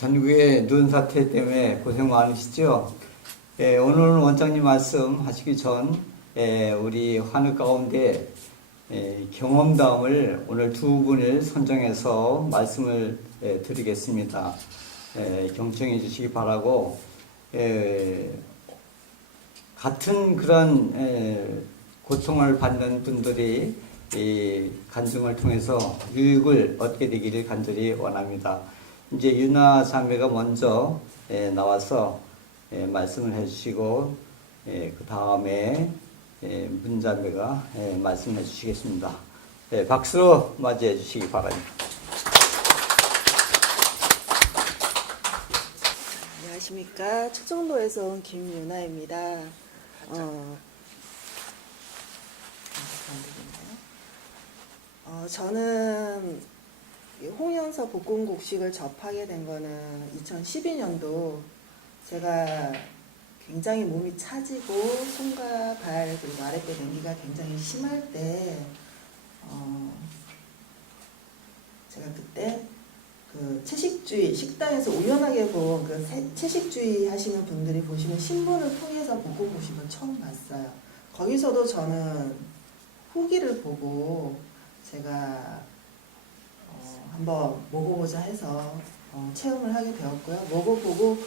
전국의 눈 사태 때문에 고생 많으시죠? 오늘 원장님 말씀하시기 전 우리 환우 가운데 경험담을 오늘 두 분을 선정해서 말씀을 드리겠습니다. 경청해 주시기 바라고 같은 그런 고통을 받는 분들이 이 간증을 통해서 유익을 얻게 되기를 간절히 원합니다. 이제 윤아 자매가 먼저 나와서 말씀을 해주시고 그 다음에 문 자매가 말씀해 주시겠습니다. 박수로 맞이해 주시기 바랍니다. 안녕하십니까. 초정도에서 온 김윤아입니다. 저는 홍연서 볶음국식을 접하게 된 거는 2012년도 제가 굉장히 몸이 차지고 손과 발 그리고 아랫배 냉기가 굉장히 심할 때 제가 그때 그 채식주의 식당에서 우연하게 본 그 채식주의 하시는 분들이 보시는 신문을 통해서 볶음국식을 처음 봤어요. 거기서도 저는 후기를 보고 제가 한번 먹어보자 해서 체험을 하게 되었고요. 먹어보고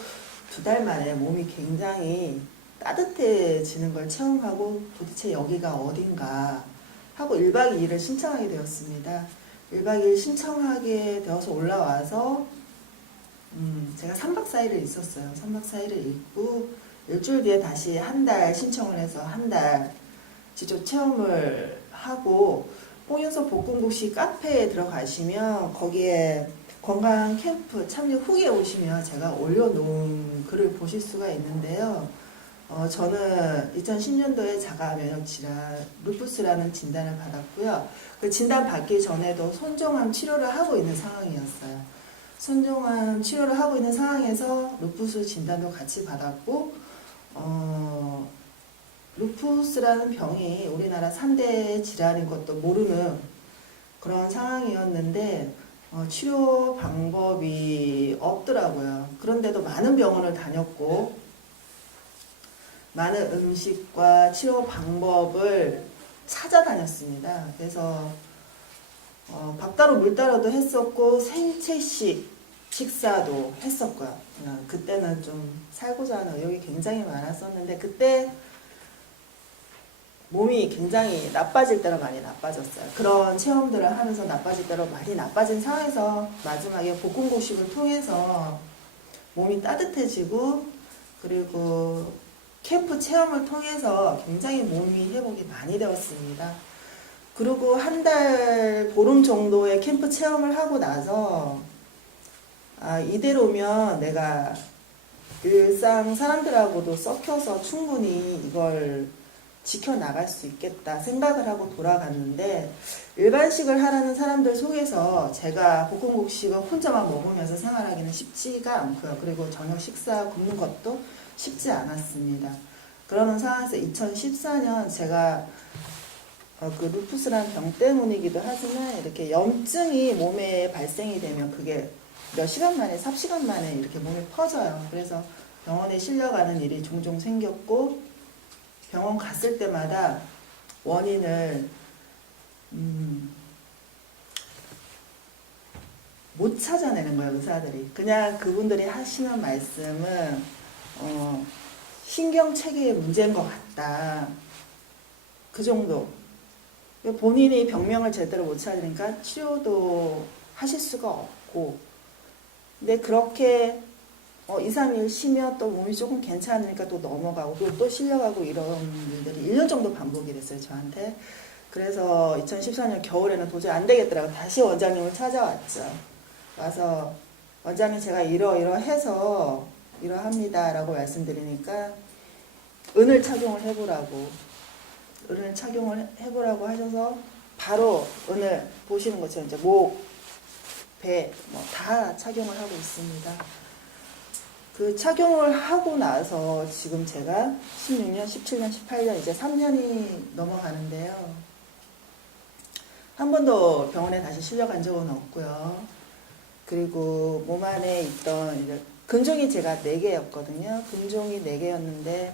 2달 만에 몸이 굉장히 따뜻해지는 걸 체험하고 도대체 여기가 어딘가 하고 1박 2일을 신청하게 되었습니다. 1박 2일 신청하게 되어서 올라와서 제가 3박 4일을 있었어요. 3박 4일을 있고 일주일 뒤에 다시 한 달 신청을 해서 한 달 직접 체험을 하고 홍윤서 볶음국식 카페에 들어가시면 거기에 건강 캠프 참여 후기에 오시면 제가 올려놓은 글을 보실 수가 있는데요. 저는 2010년도에 자가 면역 질환 루푸스라는 진단을 받았고요. 그 진단 받기 전에도 손종암 치료를 하고 있는 상황이었어요. 손종암 치료를 하고 있는 상황에서 루푸스 진단도 같이 받았고 루푸스라는 병이 우리나라 3대 질환인 것도 모르는 그런 상황이었는데 치료 방법이 없더라고요. 그런데도 많은 병원을 다녔고 많은 음식과 치료 방법을 찾아다녔습니다. 그래서 밥따로 물따로도 했었고 생채식 식사도 했었고요. 그때는 좀 살고자 하는 의욕이 굉장히 많았었는데 그때 몸이 굉장히 나빠질 대로 많이 나빠졌어요. 그런 체험들을 하면서 나빠질 대로 많이 나빠진 상황에서 마지막에 볶음국식을 통해서 몸이 따뜻해지고 그리고 캠프 체험을 통해서 굉장히 몸이 회복이 많이 되었습니다. 그리고 한 달 보름 정도의 캠프 체험을 하고 나서 이대로면 내가 일상 사람들하고도 섞여서 충분히 이걸 지켜나갈 수 있겠다 생각을 하고 돌아갔는데 일반식을 하라는 사람들 속에서 제가 볶음국식을 혼자만 먹으면서 생활하기는 쉽지가 않고요. 그리고 저녁 식사 굶는 것도 쉽지 않았습니다. 그러는 상황에서 2014년 제가 그 루푸스라는 병 때문이기도 하지만 이렇게 염증이 몸에 발생이 되면 그게 몇 시간 만에, 삽시간 만에 이렇게 몸에 퍼져요. 그래서 병원에 실려가는 일이 종종 생겼고 병원 갔을 때마다 원인을 못 찾아내는 거예요, 의사들이. 그냥 그분들이 하시는 말씀은 신경체계의 문제인 것 같다. 그 정도. 본인이 병명을 제대로 못 찾으니까 치료도 하실 수가 없고 근데 그렇게 2, 3일 쉬면 또 몸이 조금 괜찮으니까 또 넘어가고 또 실려가고 이런 일들이 1년 정도 반복이 됐어요, 저한테. 그래서 2014년 겨울에는 도저히 안 되겠더라고요. 다시 원장님을 찾아왔죠. 와서 원장님 제가 이러해서 이러합니다 라고 말씀드리니까 은을 착용을 해보라고 하셔서 바로 은을 보시는 것처럼 이제 목, 배 다 착용을 하고 있습니다. 그 착용을 하고 나서 지금 제가 16년, 17년, 18년 이제 3년이 넘어가는데요. 한 번도 병원에 다시 실려간 적은 없고요. 그리고 몸 안에 있던 이제 근종이 제가 4개였거든요. 근종이 4개였는데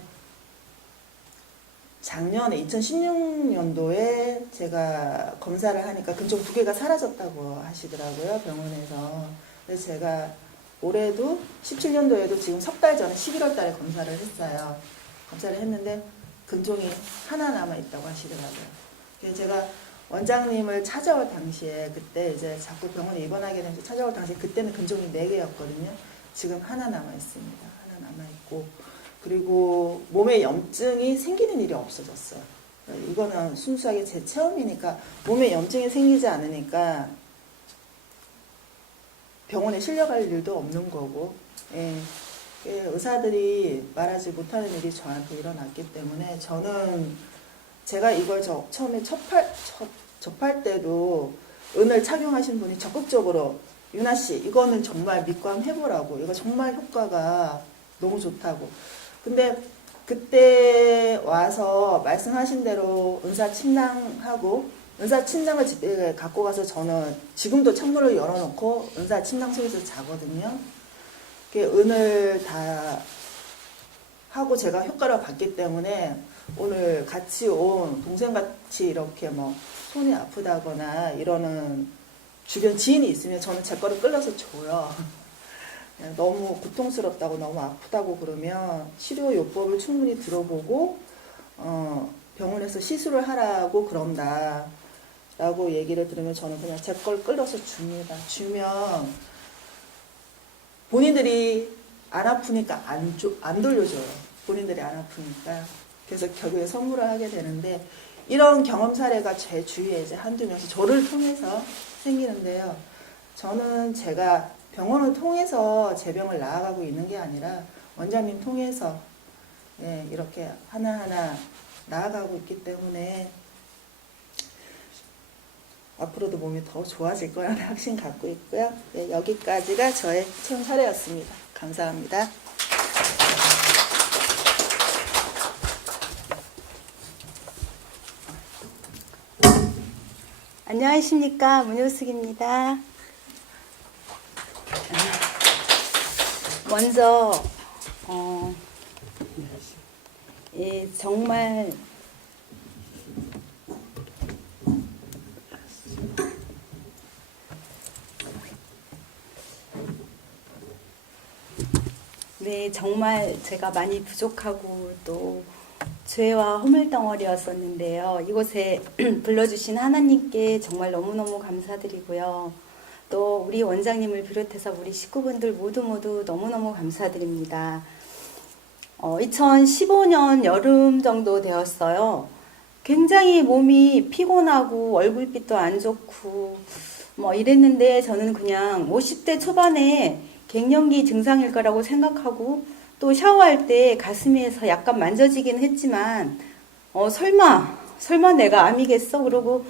작년에 2016년도에 제가 검사를 하니까 근종 2개가 사라졌다고 하시더라고요, 병원에서. 그래서 제가 올해도 17년도에도 지금 석 달 전에 11월 달에 검사를 했어요. 검사를 했는데 근종이 하나 남아 있다고 하시더라고요. 그래서 제가 원장님을 찾아올 당시에 그때 이제 자꾸 병원에 입원하게 되면서 찾아올 당시에 그때는 근종이 4개였거든요. 지금 하나 남아 있습니다. 하나 남아 있고 그리고 몸에 염증이 생기는 일이 없어졌어요. 이거는 순수하게 제 체험이니까 몸에 염증이 생기지 않으니까 병원에 실려갈 일도 없는 거고 예. 의사들이 말하지 못하는 일이 저한테 일어났기 때문에 저는 제가 이걸 처음에 접할 때도 은을 착용하신 분이 적극적으로 유나 씨 이거는 정말 믿고 한번 해보라고 이거 정말 효과가 너무 좋다고 근데 그때 와서 말씀하신 대로 은사 침낭하고 은사 침낭을 집에 갖고 가서 저는 지금도 창문을 열어놓고 은사 침낭 속에서 자거든요. 은을 다 하고 제가 효과를 봤기 때문에 오늘 같이 온 동생같이 이렇게 뭐 손이 아프다거나 이러는 주변 지인이 있으면 저는 제 거를 끌려서 줘요. 너무 고통스럽다고 너무 아프다고 그러면 치료요법을 충분히 들어보고 병원에서 시술을 하라고 그런다 라고 얘기를 들으면 저는 그냥 제 걸 끌려서 줍니다. 주면 본인들이 안 아프니까 안 돌려줘요. 본인들이 안 아프니까. 그래서 결국에 선물을 하게 되는데 이런 경험 사례가 제 주위에 이제 한두 명씩 저를 통해서 생기는데요. 저는 제가 병원을 통해서 제 병을 나아가고 있는 게 아니라 원장님 통해서 예, 이렇게 하나하나 나아가고 있기 때문에 앞으로도 몸이 더 좋아질 거라는 확신 갖고 있고요. 네, 여기까지가 저의 체험 사례였습니다. 감사합니다. 안녕하십니까, 문효숙입니다. 먼저 예, 정말 네, 정말 제가 많이 부족하고 또 죄와 허물덩어리였었는데요. 이곳에 불러주신 하나님께 정말 너무너무 감사드리고요. 또 우리 원장님을 비롯해서 우리 식구분들 모두 너무너무 감사드립니다. 2015년 여름 정도 되었어요. 굉장히 몸이 피곤하고 얼굴빛도 안 좋고 뭐 이랬는데 저는 그냥 50대 초반에 갱년기 증상일 거라고 생각하고 또 샤워할 때 가슴에서 약간 만져지긴 했지만 설마 내가 암이겠어? 그러고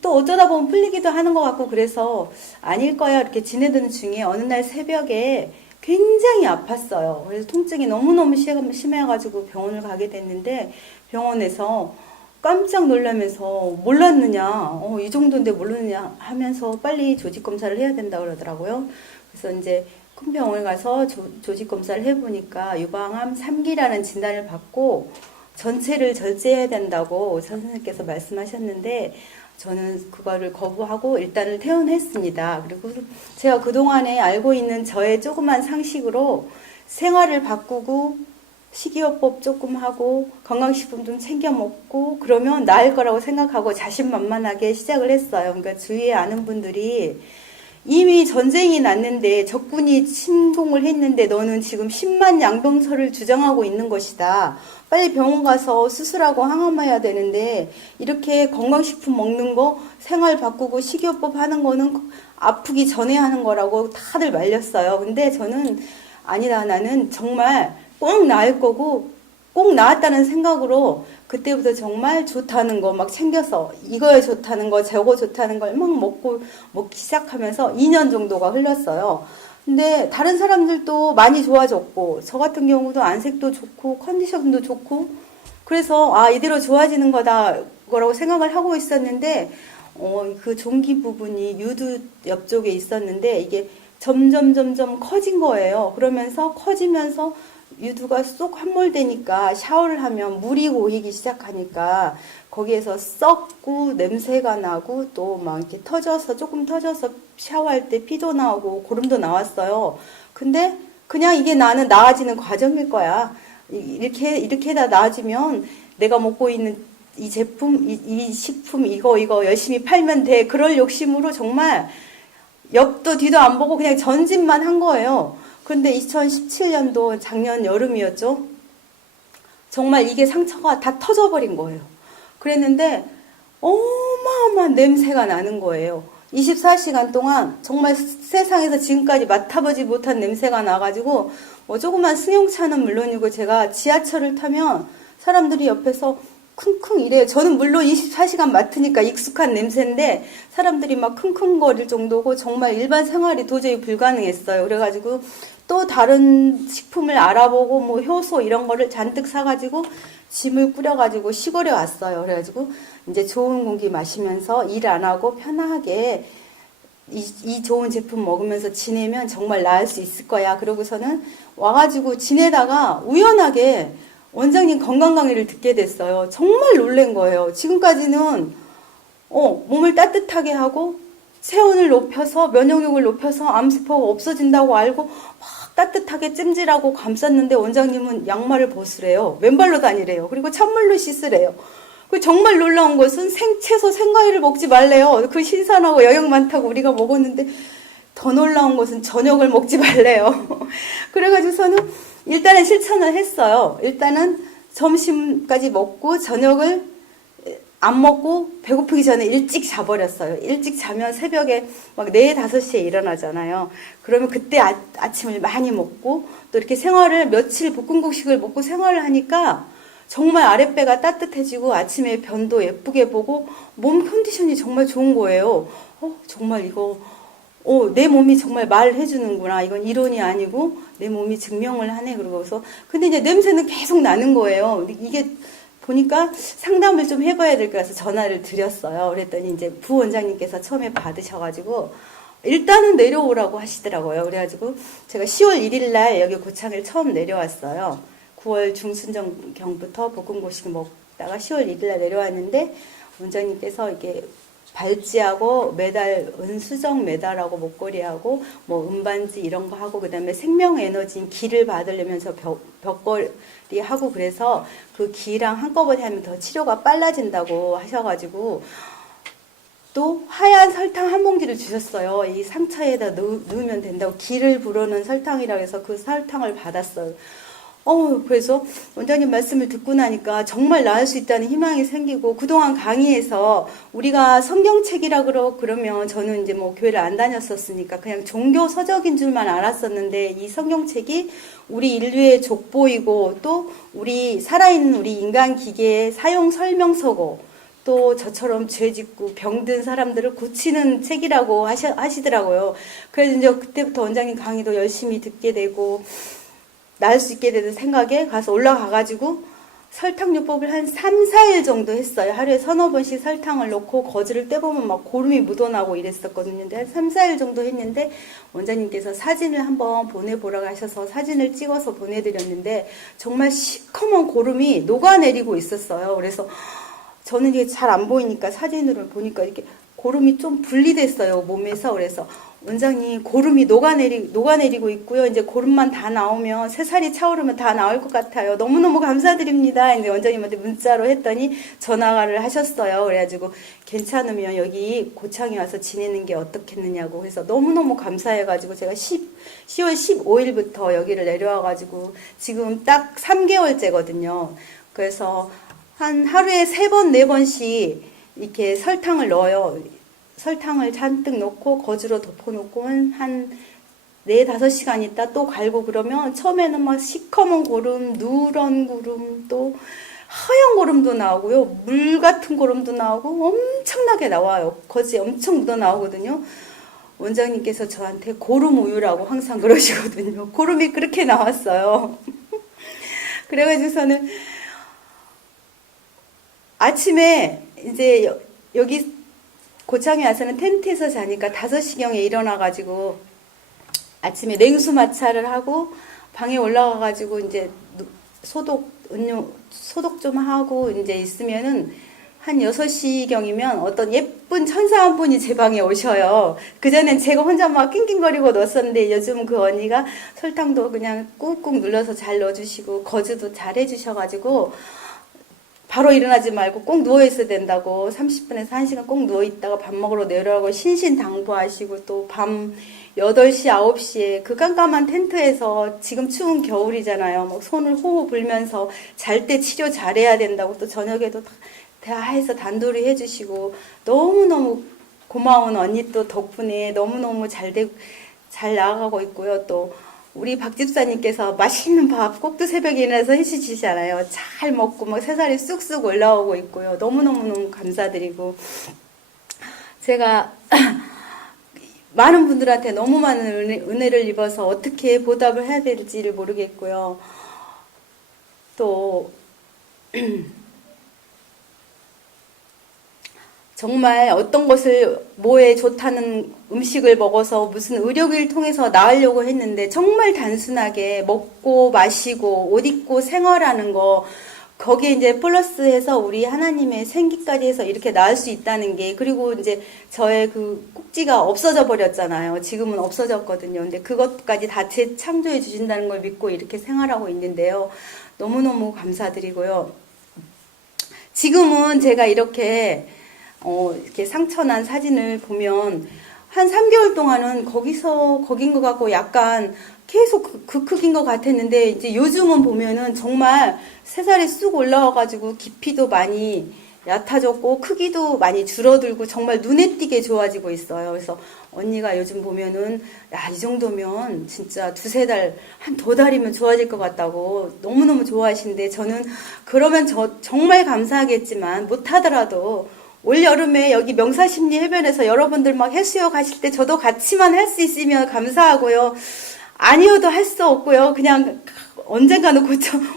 또 어쩌다 보면 풀리기도 하는 것 같고 그래서 아닐 거야 이렇게 지내던 중에 어느 날 새벽에 굉장히 아팠어요. 그래서 통증이 너무너무 심해가지고 병원을 가게 됐는데 병원에서 깜짝 놀라면서 몰랐느냐 이 정도인데 모르느냐 하면서 빨리 조직 검사를 해야 된다 그러더라고요. 그래서 이제 큰 병원에 가서 조직 검사를 해보니까 유방암 3기라는 진단을 받고 전체를 절제해야 된다고 선생님께서 말씀하셨는데 저는 그거를 거부하고 일단을 퇴원했습니다. 그리고 제가 그동안에 알고 있는 저의 조그만 상식으로 생활을 바꾸고 식이요법 조금 하고 건강식품 좀 챙겨 먹고 그러면 나을 거라고 생각하고 자신만만하게 시작을 했어요. 그러니까 주위에 아는 분들이 이미 전쟁이 났는데 적군이 침공을 했는데 너는 지금 10만 양병설을 주장하고 있는 것이다. 빨리 병원 가서 수술하고 항암해야 되는데 이렇게 건강식품 먹는 거 생활 바꾸고 식이요법 하는 거는 아프기 전에 하는 거라고 다들 말렸어요. 근데 저는 아니다. 나는 정말 꼭 나을 거고 꼭 나았다는 생각으로 그때부터 정말 좋다는 거 막 챙겨서 이거에 좋다는 거 저거 좋다는 걸 막 먹기 시작하면서 2년 정도가 흘렀어요. 근데 다른 사람들도 많이 좋아졌고 저 같은 경우도 안색도 좋고 컨디션도 좋고 그래서 이대로 좋아지는 거라고 생각을 하고 있었는데 그 종기 부분이 유두 옆쪽에 있었는데 이게 점점 커진 거예요. 그러면서 커지면서 유두가 쏙 함몰되니까 샤워를 하면 물이 고이기 시작하니까 거기에서 썩고 냄새가 나고 또 막 이렇게 조금 터져서 샤워할 때 피도 나오고 고름도 나왔어요. 근데 그냥 이게 나는 나아지는 과정일 거야. 이렇게 다 나아지면 내가 먹고 있는 이 제품, 이 식품, 이거 열심히 팔면 돼. 그럴 욕심으로 정말 옆도 뒤도 안 보고 그냥 전진만 한 거예요. 그런데 2017년도 작년 여름이었죠. 정말 이게 상처가 다 터져버린 거예요. 그랬는데 어마어마한 냄새가 나는 거예요. 24시간 동안 정말 세상에서 지금까지 맡아보지 못한 냄새가 나가지고 뭐 조그만 승용차는 물론이고 제가 지하철을 타면 사람들이 옆에서 킁킁 이래요. 저는 물론 24시간 맡으니까 익숙한 냄새인데 사람들이 막 킁킁거릴 정도고 정말 일반 생활이 도저히 불가능했어요. 그래가지고 또 다른 식품을 알아보고 뭐 효소 이런 거를 잔뜩 사가지고 짐을 꾸려가지고 시골에 왔어요. 그래가지고 이제 좋은 공기 마시면서 일 안 하고 편하게 이 좋은 제품 먹으면서 지내면 정말 나을 수 있을 거야. 그러고서는 와가지고 지내다가 우연하게 원장님 건강 강의를 듣게 됐어요. 정말 놀란 거예요. 지금까지는 몸을 따뜻하게 하고 체온을 높여서 면역력을 높여서 암세포가 없어진다고 알고 막 따뜻하게 찜질하고 감쌌는데 원장님은 양말을 벗으래요. 맨발로 다니래요. 그리고 찬물로 씻으래요. 정말 놀라운 것은 생채소 생과일을 먹지 말래요. 그 신선하고 영양 많다고 우리가 먹었는데 더 놀라운 것은 저녁을 먹지 말래요. 그래가지고서는 일단은 실천을 했어요. 일단은 점심까지 먹고 저녁을 안 먹고 배고프기 전에 일찍 자버렸어요. 일찍 자면 새벽에 막 4, 5시에 일어나잖아요. 그러면 그때 아침을 많이 먹고 또 이렇게 생활을 며칠 볶음국식을 먹고 생활을 하니까 정말 아랫배가 따뜻해지고 아침에 변도 예쁘게 보고 몸 컨디션이 정말 좋은 거예요. 정말 이거 내 몸이 정말 말해주는구나. 이건 이론이 아니고 내 몸이 증명을 하네. 그러고서 근데 이제 냄새는 계속 나는 거예요. 이게 보니까 상담을 좀 해봐야 될 것 같아서 전화를 드렸어요. 그랬더니 이제 부원장님께서 처음에 받으셔가지고 일단은 내려오라고 하시더라고요. 그래가지고 제가 10월 1일 날 여기 고창을 처음 내려왔어요. 9월 중순경부터 볶음고식 먹다가 10월 1일 날 내려왔는데 원장님께서 이게 발찌하고 메달, 은수정 메달하고 목걸이하고 뭐 은반지 이런 거 하고 그다음에 생명에너지인 기를 받으려면 저 벽걸이 하고 그래서 그 기랑 한꺼번에 하면 더 치료가 빨라진다고 하셔가지고 또 하얀 설탕 한 봉지를 주셨어요. 이 상처에다 넣으면 된다고 기를 부르는 설탕이라고 해서 그 설탕을 받았어요. 그래서 원장님 말씀을 듣고 나니까 정말 나을 수 있다는 희망이 생기고 그동안 강의에서 우리가 성경책이라 그러면 저는 이제 뭐 교회를 안 다녔었으니까 그냥 종교 서적인 줄만 알았었는데 이 성경책이 우리 인류의 족보이고 또 우리 살아있는 우리 인간 기계의 사용 설명서고 또 저처럼 죄 짓고 병든 사람들을 고치는 책이라고 하시더라고요. 그래서 이제 그때부터 원장님 강의도 열심히 듣게 되고 나을 수 있게 되는 생각에 가서 올라가가지고 설탕요법을 한 3, 4일 정도 했어요. 하루에 서너 번씩 설탕을 넣고 거즈를 떼보면 막 고름이 묻어나고 이랬었거든요. 근데 한 3, 4일 정도 했는데 원장님께서 사진을 한번 보내보라고 하셔서 사진을 찍어서 보내드렸는데 정말 시커먼 고름이 녹아내리고 있었어요. 그래서 저는 이게 잘 안 보이니까 사진으로 보니까 이렇게 고름이 좀 분리됐어요. 몸에서. 그래서 원장님 고름이 녹아내리고 있고요. 이제 고름만 다 나오면 새살이 차오르면 다 나올 것 같아요. 너무너무 감사드립니다. 이제 원장님한테 문자로 했더니 전화를 하셨어요. 그래가지고 괜찮으면 여기 고창에 와서 지내는 게 어떻겠느냐고 해서 너무너무 감사해가지고 제가 10월 15일부터 여기를 내려와가지고 지금 딱 3개월째거든요. 그래서 한 하루에 3번, 4번씩 이렇게 설탕을 넣어요. 설탕을 잔뜩 넣고 거즈로 덮어놓고 한 4, 5시간 있다 또 갈고 그러면 처음에는 막 시커먼 고름, 누런 고름, 또 하얀 고름도 나오고요. 물 같은 고름도 나오고 엄청나게 나와요. 거즈 엄청 묻어 나오거든요. 원장님께서 저한테 고름 우유라고 항상 그러시거든요. 고름이 그렇게 나왔어요. 그래가지고서는 아침에 이제 여기 고창에 와서는 텐트에서 자니까 5시경에 일어나가지고 아침에 냉수 마찰을 하고 방에 올라가가지고 이제 소독 좀 하고 이제 있으면은 한 6시경이면 어떤 예쁜 천사 한 분이 제 방에 오셔요. 그전엔 제가 혼자 막 낑낑거리고 넣었었는데 요즘 그 언니가 설탕도 그냥 꾹꾹 눌러서 잘 넣어주시고 거즈도 잘 해주셔가지고 바로 일어나지 말고 꼭 누워있어야 된다고 30분에서 1시간 꼭 누워있다가 밥 먹으러 내려가고 신신당부하시고 또 밤 8시, 9시에 그 깜깜한 텐트에서 지금 추운 겨울이잖아요. 막 손을 호호 불면서 잘 때 치료 잘해야 된다고 또 저녁에도 다 해서 단도리 해주시고 너무너무 고마운 언니 또 덕분에 너무너무 잘 나아가고 있고요. 또 우리 박 집사님께서 맛있는 밥 꼭두 새벽에 일어나서 해주시잖아요. 잘 먹고 막 새살이 쑥쑥 올라오고 있고요. 너무너무 감사드리고 제가 많은 분들한테 너무 많은 은혜를 입어서 어떻게 보답을 해야 될지를 모르겠고요. 또 정말 어떤 것을 뭐에 좋다는 음식을 먹어서 무슨 의료기를 통해서 나으려고 했는데 정말 단순하게 먹고 마시고 옷 입고 생활하는 거 거기에 이제 플러스해서 우리 하나님의 생기까지 해서 이렇게 나을 수 있다는 게 그리고 이제 저의 그 꼭지가 없어져 버렸잖아요. 지금은 없어졌거든요. 근데 그것까지 다 재창조해 주신다는 걸 믿고 이렇게 생활하고 있는데요. 너무너무 감사드리고요. 지금은 제가 이렇게 상처난 사진을 보면 한 3개월 동안은 거긴 것 같고 약간 계속 그 크기인 것 같았는데 이제 요즘은 보면은 정말 새살이 쑥 올라와가지고 깊이도 많이 얕아졌고 크기도 많이 줄어들고 정말 눈에 띄게 좋아지고 있어요. 그래서 언니가 요즘 보면은 야, 이 정도면 진짜 2-3달 한 2달이면 좋아질 것 같다고 너무너무 좋아하시는데 저는 그러면 정말 감사하겠지만 못하더라도 올 여름에 여기 명사심리 해변에서 여러분들 막 해수욕 가실 때 저도 같이만 할 수 있으면 감사하고요. 아니어도 할 수 없고요. 그냥 언젠가는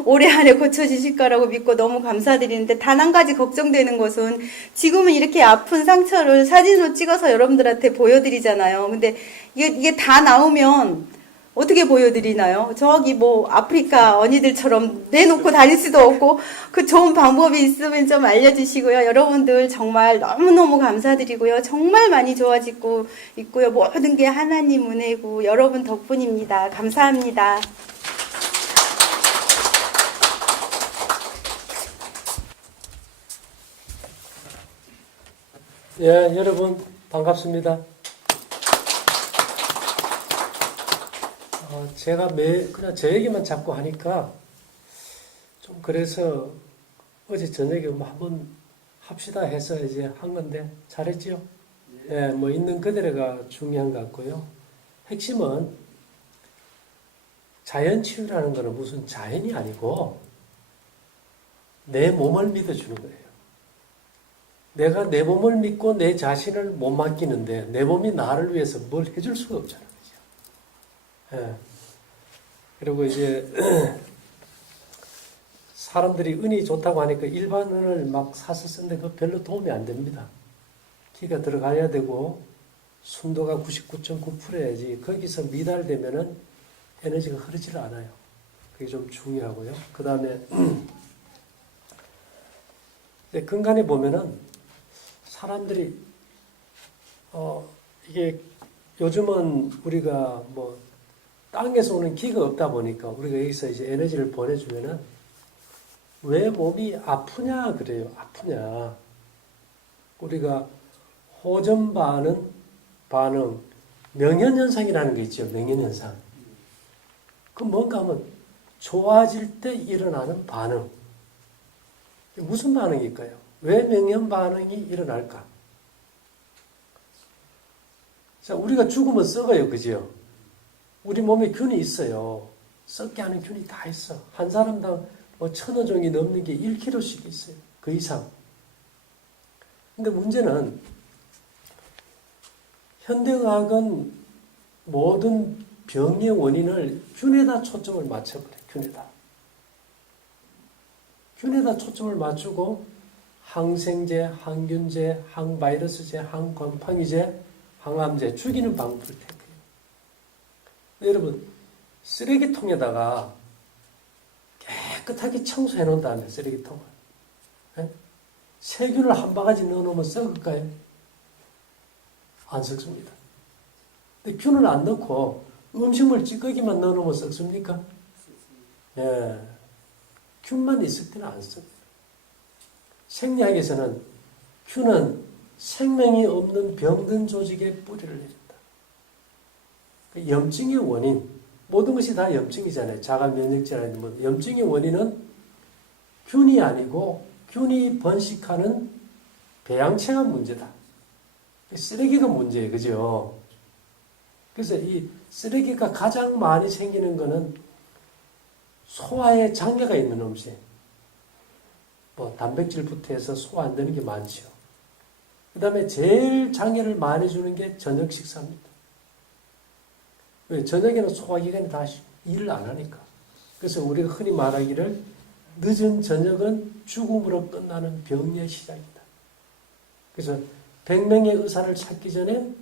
올해 안에 고쳐지실 거라고 믿고 너무 감사드리는데 단 한 가지 걱정되는 것은 지금은 이렇게 아픈 상처를 사진으로 찍어서 여러분들한테 보여드리잖아요. 근데 이게 다 나오면 어떻게 보여드리나요? 저기 뭐 아프리카 언니들처럼 내놓고 다닐 수도 없고 그 좋은 방법이 있으면 좀 알려주시고요. 여러분들 정말 너무너무 감사드리고요. 정말 많이 좋아지고 있고요. 모든 게 하나님 은혜고 여러분 덕분입니다. 감사합니다. 예, 여러분 반갑습니다. 제가 그냥 제 얘기만 자꾸 하니까 좀 그래서 어제 저녁에 뭐 한번 합시다 해서 이제 한 건데 잘했지요? 예, 뭐 있는 그대로가 중요한 것 같고요. 핵심은 자연치유라는 거는 무슨 자연이 아니고 내 몸을 믿어주는 거예요. 내가 내 몸을 믿고 내 자신을 못 맡기는데 내 몸이 나를 위해서 뭘 해줄 수가 없잖아요. 예. 그리고 이제 사람들이 은이 좋다고 하니까 일반 은을 막 사서 쓰는데 그거 별로 도움이 안 됩니다. 기가 들어가야 되고 순도가 99.9%야지 거기서 미달되면은 에너지가 흐르질 않아요. 그게 좀 중요하고요. 그 다음에 근간에 보면은 사람들이 이게 요즘은 우리가 뭐 땅에서 오는 기가 없다 보니까 우리가 여기서 이제 에너지를 보내주면은 왜 몸이 아프냐 그래요. 아프냐. 우리가 호전 반응, 명현현상이라는 게 있죠. 명현현상. 그 뭔가 하면 좋아질 때 일어나는 반응. 무슨 반응일까요? 왜 명현 반응이 일어날까? 자, 우리가 죽으면 썩어요. 그죠? 우리 몸에 균이 있어요. 썩게 하는 균이 다 있어. 한 사람당 뭐 1000여 종이 넘는 게 1kg씩 있어요. 그 이상. 근데 문제는 현대의학은 모든 병의 원인을 균에다 초점을 맞춰버려요. 균에다 초점을 맞추고 항생제, 항균제, 항바이러스제, 항곰팡이제, 항암제 죽이는 방법을 택해요. 여러분 쓰레기통에다가 깨끗하게 청소해 놓은 다음에 쓰레기통을 세균을 한 바가지 넣어놓으면 썩을까요? 안 썩습니다. 근데 균을 안 넣고 음식물 찌꺼기만 넣어놓으면 썩습니까? 예. 균만 있을 때는 안 썩어요. 생리학에서는 균은 생명이 없는 병든 조직에 뿌리를 내린다. 그 염증의 원인, 모든 것이 다 염증이잖아요. 자가 면역질환이 뭐 염증의 원인은 균이 아니고 균이 번식하는 배양체가 문제다. 쓰레기가 문제예요. 그죠? 그래서 이 쓰레기가 가장 많이 생기는 거는 소화에 장애가 있는 음식. 뭐 단백질부터 해서 소화 안 되는 게 많죠. 그 다음에 제일 장애를 많이 주는 게 저녁 식사입니다. 왜? 저녁에는 소화기관이 다 일을 안 하니까. 그래서 우리가 흔히 말하기를 늦은 저녁은 죽음으로 끝나는 병의 시작이다. 그래서 100명의 의사를 찾기 전에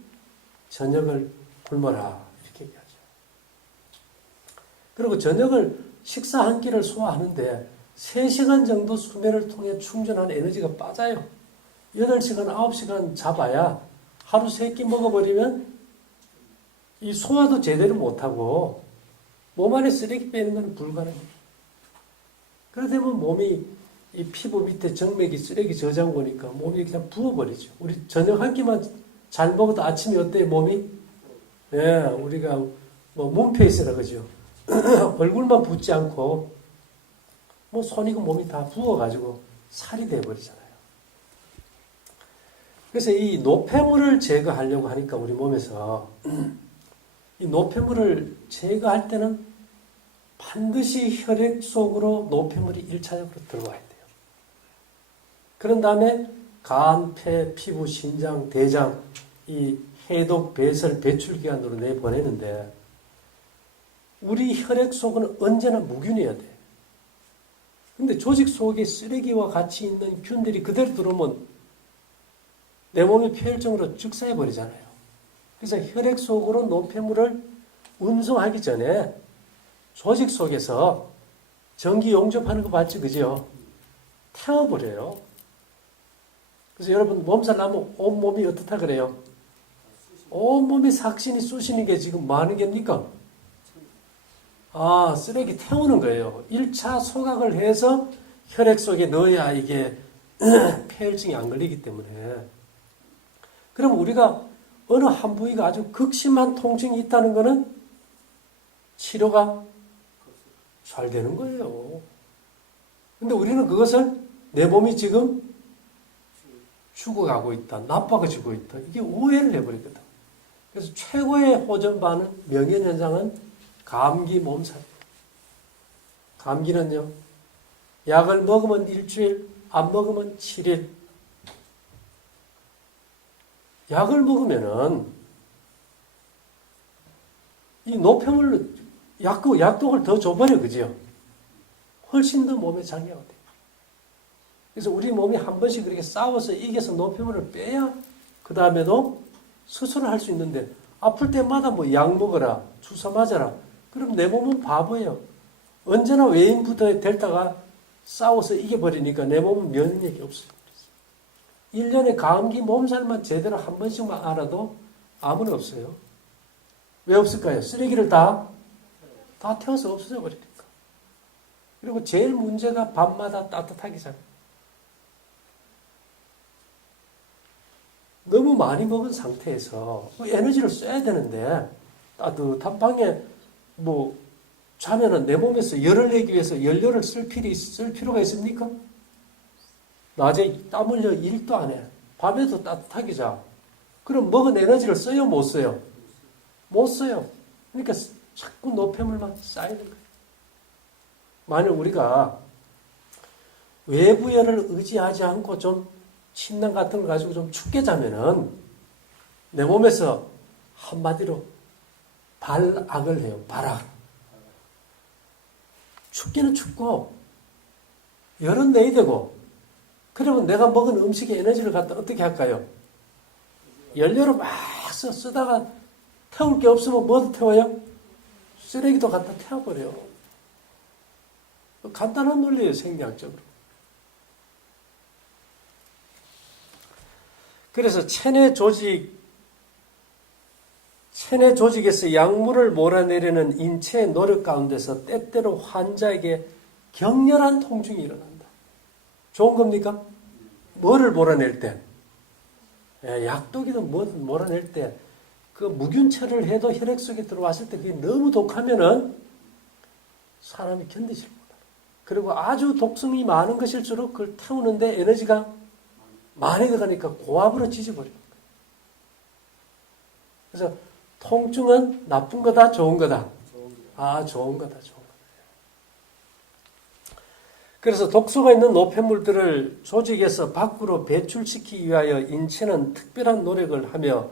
저녁을 굶어라 이렇게 얘기하죠. 그리고 저녁을 식사 한 끼를 소화하는데 3시간 정도 수면을 통해 충전한 에너지가 빠져요. 8시간, 9시간 잡아야 하루 3끼 먹어버리면 이 소화도 제대로 못하고 몸 안에 쓰레기 빼는 건 불가능해요. 그러다 보면 몸이 이 피부 밑에 정맥이 쓰레기 저장 오니까 몸이 그냥 부어버리죠. 우리 저녁 한 끼만 잘 먹어도 아침에 어때요, 몸이? 예, 우리가 뭐 문페이스라 그러죠. 얼굴만 붓지 않고 뭐 손이고 몸이 다 부어가지고 살이 돼버리잖아요. 그래서 이 노폐물을 제거하려고 하니까 우리 몸에서 이 노폐물을 제거할 때는 반드시 혈액 속으로 노폐물이 1차적으로 들어와야 돼요. 그런 다음에 간, 폐, 피부, 신장, 대장 이 해독, 배설, 배출기관으로 내보내는데 우리 혈액 속은 언제나 무균이어야 돼. 근데 조직 속에 쓰레기와 같이 있는 균들이 그대로 들어오면 내 몸이 폐혈증으로 즉사해버리잖아요. 그래서 혈액 속으로 노폐물을 운송하기 전에 조직 속에서 전기 용접하는 거 봤죠? 그죠? 태워버려요. 그래서 여러분 몸살 나면 온몸이 어떻다 그래요? 온몸이 삭신이 쑤시는 게 지금 뭐 하는 겁니까? 아, 쓰레기 태우는 거예요. 1차 소각을 해서 혈액 속에 넣어야 이게 폐혈증이 안 걸리기 때문에. 그럼 우리가 어느 한 부위가 아주 극심한 통증이 있다는 것은 치료가 잘 되는 거예요. 근데 우리는 그것을 내 몸이 지금 죽어가고 있다, 나빠지고 있다, 이게 오해를 해버리거든. 그래서 최고의 호전반은 명현현상은 감기 몸살. 감기는요, 약을 먹으면 일주일, 안 먹으면 7일. 약을 먹으면은 이 노폐물로 약독을 더 줘버려, 그죠? 훨씬 더 몸에 장애가 돼요. 그래서 우리 몸이 한 번씩 그렇게 싸워서 이겨서 노폐물을 빼야 그 다음에도 수술을 할 수 있는데 아플 때마다 뭐 약 먹어라, 주사 맞아라. 그럼 내 몸은 바보예요. 언제나 외인부터 델타가 싸워서 이겨버리니까 내 몸은 면역력이 없어요. 1년에 감기 몸살만 제대로 한 번씩만 알아도 아무는 없어요. 왜 없을까요? 쓰레기를 다 태워서 없어져 버리니까. 그리고 제일 문제가 밤마다 따뜻하게 자요. 너무 많이 먹은 상태에서 에너지를 써야 되는데 따뜻한 방에 뭐 자면은 내 몸에서 열을 내기 위해서 연료를 쓸 필요가 있습니까? 낮에 땀 흘려 일도 안 해. 밤에도 따뜻하게 자. 그럼 먹은 에너지를 써요? 못 써요? 못 써요. 그러니까 자꾸 노폐물만 쌓이는 거예요. 만약 우리가 외부 열을 의지하지 않고 좀 침낭 같은 걸 가지고 좀 춥게 자면은 내 몸에서 한마디로 발악을 해요. 발악. 춥기는 춥고 열은 내야 되고 그러면 내가 먹은 음식에 에너지를 갖다 어떻게 할까요? 연료를 막 쓰다가 태울 게 없으면 뭐도 태워요? 쓰레기도 갖다 태워버려요. 간단한 논리예요, 생리학적으로. 그래서 체내 조직에서 약물을 몰아내려는 인체의 노력 가운데서 때때로 환자에게 격렬한 통증이 일어난다. 좋은 겁니까? 뭐를 몰아낼 때? 약독이든 뭐든 몰아낼 때 그 무균처를 해도 혈액 속에 들어왔을 때 그게 너무 독하면은 사람이 견디질 못해요. 그리고 아주 독성이 많은 것일수록 그걸 태우는데 에너지가 많이 들어가니까 고압으로 지져버려요. 그래서 통증은 나쁜 거다, 좋은 거다? 좋은 거다, 좋은 거다. 그래서 독소가 있는 노폐물들을 조직에서 밖으로 배출시키기 위하여 인체는 특별한 노력을 하며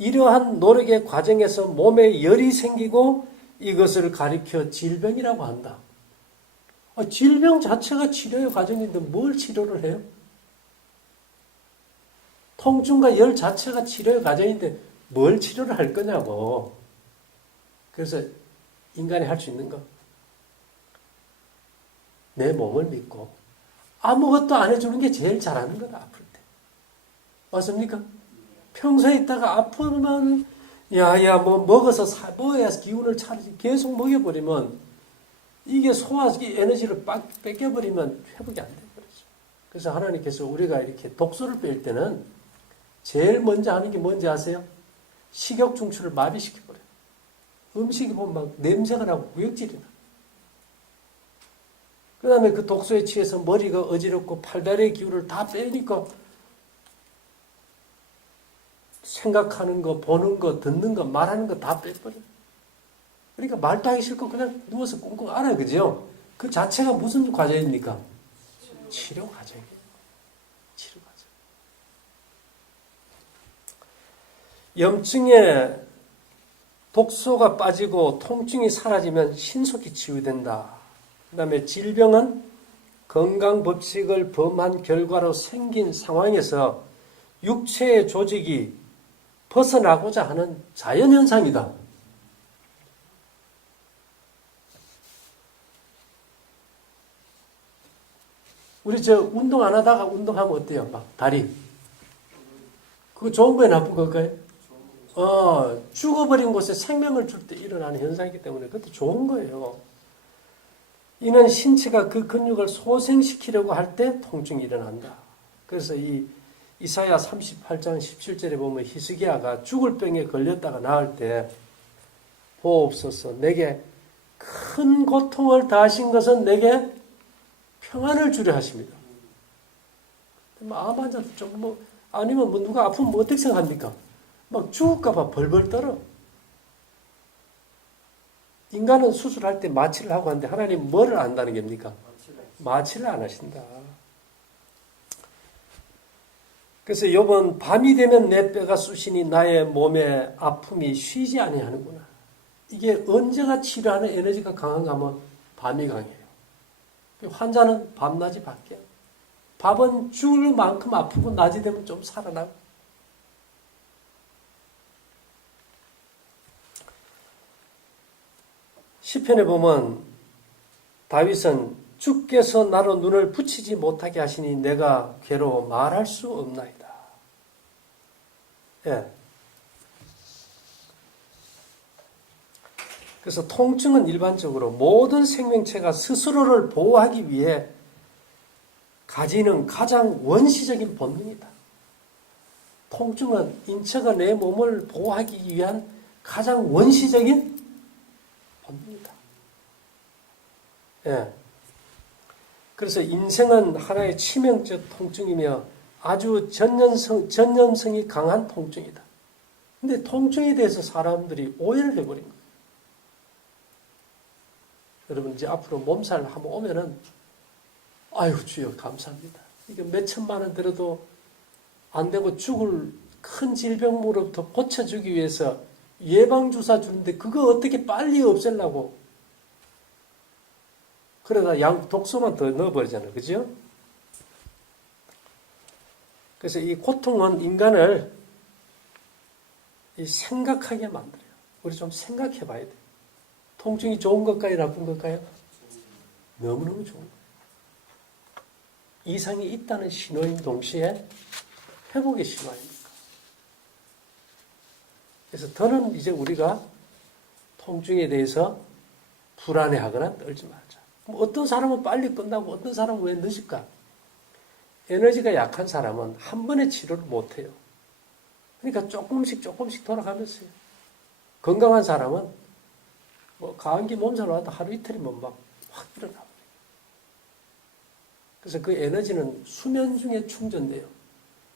이러한 노력의 과정에서 몸에 열이 생기고 이것을 가리켜 질병이라고 한다. 질병 자체가 치료의 과정인데 뭘 치료를 해요? 통증과 열 자체가 치료의 과정인데 뭘 치료를 할 거냐고. 그래서 인간이 할 수 있는 거. 내 몸을 믿고 아무것도 안 해주는 게 제일 잘하는 거다, 아플 때. 맞습니까? 평소에 있다가 아프면 뭐 먹어서 먹어야 기운을 차리지 계속 먹여버리면 이게 소화기 에너지를 뺏겨버리면 회복이 안 돼버리죠. 그래서 하나님께서 우리가 이렇게 독소를 뺄 때는 제일 먼저 하는 게 뭔지 아세요? 식욕 중추를 마비시켜버려요. 음식이 보면 막 냄새가 나고 구역질이 나. 그 다음에 그 독소에 취해서 머리가 어지럽고 팔다리의 기운을 다 빼니까 생각하는 거, 보는 거, 듣는 거, 말하는 거 다 빼버려요. 그러니까 말도 하기 싫고 그냥 누워서 꽁꽁 앓아요. 그죠? 그 자체가 무슨 과정입니까? 치료 과정이에요. 치료 과정. 염증에 독소가 빠지고 통증이 사라지면 신속히 치유된다. 그 다음에 질병은 건강법칙을 범한 결과로 생긴 상황에서 육체의 조직이 벗어나고자 하는 자연현상이다. 우리 운동 안 하다가 운동하면 어때요? 막 다리. 그거 좋은 거예요? 나쁜 걸까요? 죽어버린 곳에 생명을 줄 때 일어나는 현상이기 때문에 그것도 좋은 거예요. 이는 신체가 그 근육을 소생시키려고 할 때 통증이 일어난다. 그래서 이 이사야 38장 17절에 보면 히스기야가 죽을 병에 걸렸다가 나을 때 보옵소서 내게 큰 고통을 다하신 것은 내게 평안을 주려 하십니다. 암 환자도 좀 아니면 누가 아프면 어떻게 생각합니까? 막 죽을까봐 벌벌 떨어. 인간은 수술할 때 마취를 하고 하는데 하나님 뭐를 안다는 겁니까? 마취를 안 하신다. 그래서 욥은 밤이 되면 내 뼈가 쑤시니 나의 몸에 아픔이 쉬지 아니하는구나. 이게 언제가 치료하는 에너지가 강한가 하면 밤이 강해요. 환자는 밤낮이 바뀌어요. 밤은 죽을 만큼 아프고 낮이 되면 좀 살아나고. 시편에 보면 다윗은 주께서 나로 눈을 붙이지 못하게 하시니 내가 괴로워 말할 수 없나이다. 예. 그래서 통증은 일반적으로 모든 생명체가 스스로를 보호하기 위해 가지는 가장 원시적인 본능이다. 통증은 인체가 내 몸을 보호하기 위한 가장 원시적인 본능이다. 예. 그래서 인생은 하나의 치명적 통증이며 아주 전염성이 강한 통증이다. 근데 통증에 대해서 사람들이 오해를 해버린 거예요. 여러분 이제 앞으로 몸살 한번 오면은 아유 주여 감사합니다. 이게 몇 천만 원 들어도 안 되고 죽을 큰 질병으로부터 고쳐주기 위해서 예방주사 주는데 그거 어떻게 빨리 없애려고 그러다 독소만 더 넣어버리잖아요. 그죠? 그래서 이 고통은 인간을 이 생각하게 만들어요. 우리 좀 생각해 봐야 돼요. 통증이 좋은 것까지 나쁜 것까요? 너무너무 좋은 거예요. 이상이 있다는 신호인 동시에 회복의 신호 아닙니까? 그래서 더는 이제 우리가 통증에 대해서 불안해하거나 떨지 말자. 그럼 어떤 사람은 빨리 끝나고 어떤 사람은 왜 늦을까? 에너지가 약한 사람은 한 번에 치료를 못해요. 그러니까 조금씩 돌아가면서요. 건강한 사람은 뭐 감기 몸살 와도 하루 이틀이면 막 확 일어나. 그래서 그 에너지는 수면 중에 충전돼요.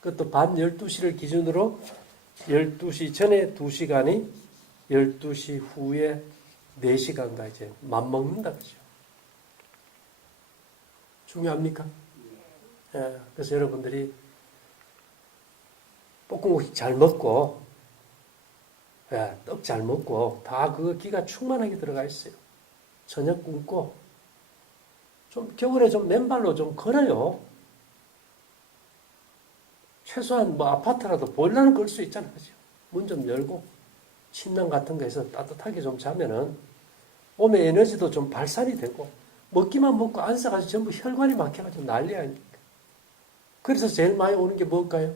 그것도 밤 12시를 기준으로 12시 전에 2시간이 12시 후에 4시간가 이제 맞먹는다 그죠. 중요합니까? 예, 그래서 여러분들이 볶음국 잘 먹고, 예, 떡 잘 먹고, 다 그거 기가 충만하게 들어가 있어요. 저녁 굶고, 좀 겨울에 좀 맨발로 좀 걸어요. 최소한 뭐 아파트라도 보일러는 끌 수 있잖아요. 그죠? 문 좀 열고, 침낭 같은 거 해서 따뜻하게 좀 자면은, 몸의 에너지도 좀 발산이 되고, 먹기만 먹고 앉아가지고 전부 혈관이 막혀가지고 난리 아닙니까? 그래서 제일 많이 오는 게 뭘까요?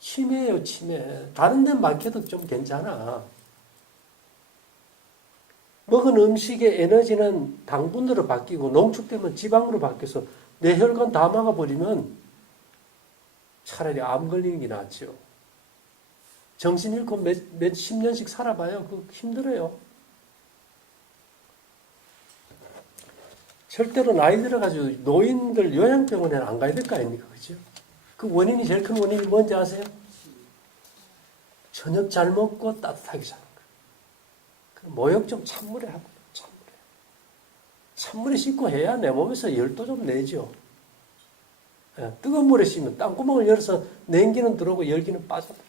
치매예요, 치매. 다른 데 막혀도 좀 괜찮아. 먹은 음식의 에너지는 당분으로 바뀌고 농축되면 지방으로 바뀌어서 내 혈관 다 막아버리면 차라리 암 걸리는 게 낫죠. 정신 잃고 몇십 년씩 살아봐요. 그거 힘들어요. 절대로 나이 들어가지고 노인들 요양병원에는 안 가야 될 거 아닙니까? 그죠? 그 원인이 제일 큰 원인이 뭔지 아세요? 저녁 잘 먹고 따뜻하게 자는 거예요. 모욕 좀 찬물에 하고, 찬물에. 찬물에 씻고 해야 내 몸에서 열도 좀 내죠. 예, 뜨거운 물에 씻으면 땅구멍을 열어서 냉기는 들어오고 열기는 빠져요.